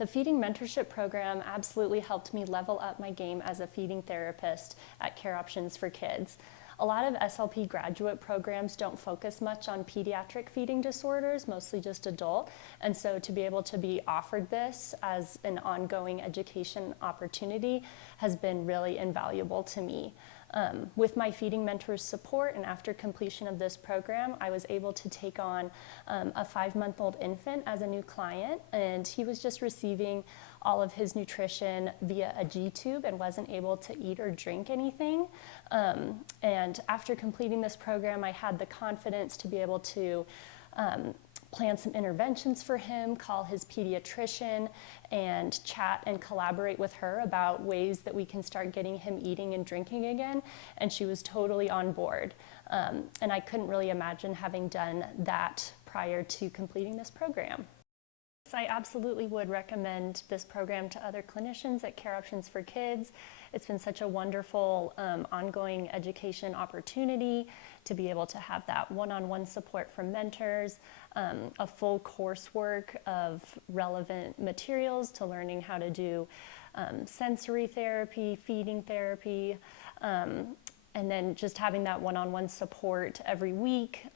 The Feeding Mentorship Program absolutely helped me level up my game as a feeding therapist at Care Options for Kids. A lot of SLP graduate programs don't focus much on pediatric feeding disorders, mostly just adult, and so to be able to be offered this as an ongoing education opportunity has been really invaluable to me. With my feeding mentor's support and after completion of this program, I was able to take on a 5-month-old infant as a new client, and he was just receiving all of his nutrition via a G-tube and wasn't able to eat or drink anything. And after completing this program, I had the confidence to be able to plan some interventions for him, call his pediatrician, and chat and collaborate with her about ways that we can start getting him eating and drinking again, and she was totally on board. And I couldn't really imagine having done that prior to completing this program. I absolutely would recommend this program to other clinicians at Care Options for Kids. It's been such a wonderful ongoing education opportunity to be able to have that one-on-one support from mentors, a full coursework of relevant materials to learning how to do sensory therapy, feeding therapy, and then just having that one-on-one support every week.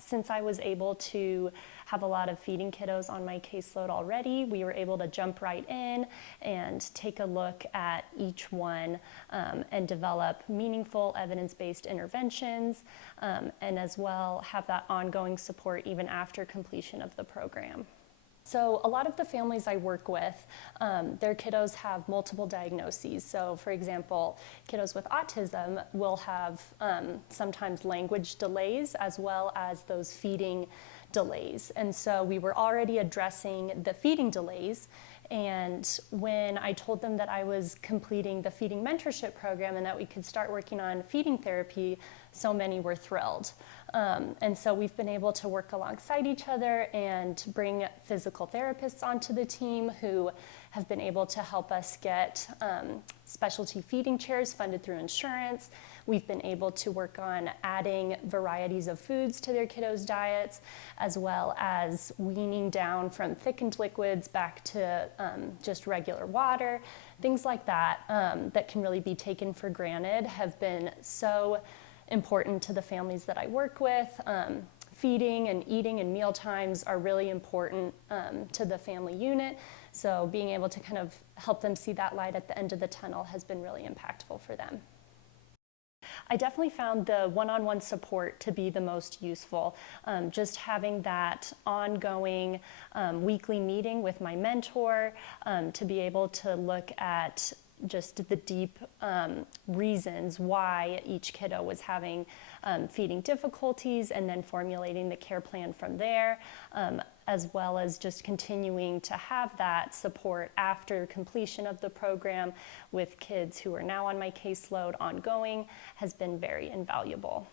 Since I was able to have a lot of feeding kiddos on my caseload already, we were able to jump right in and take a look at each one and develop meaningful evidence-based interventions, and as well have that ongoing support even after completion of the program. So a lot of the families I work with, their kiddos have multiple diagnoses. So for example, kiddos with autism will have sometimes language delays as well as those feeding delays. And so we were already addressing the feeding delays. And when I told them that I was completing the Feeding Mentorship Program and that we could start working on feeding therapy, so many were thrilled. And so we've been able to work alongside each other and bring physical therapists onto the team who have been able to help us get specialty feeding chairs funded through insurance. We've been able to work on adding varieties of foods to their kiddos' diets, as well as weaning down from thickened liquids back to just regular water. Things like that that can really be taken for granted have been so important to the families that I work with. Feeding and eating and meal times are really important to the family unit. So being able to kind of help them see that light at the end of the tunnel has been really impactful for them. I definitely found the one-on-one support to be the most useful. Just having that ongoing weekly meeting with my mentor to be able to look at just the deep reasons why each kiddo was having feeding difficulties, and then formulating the care plan from there, as well as just continuing to have that support after completion of the program with kids who are now on my caseload ongoing has been very invaluable.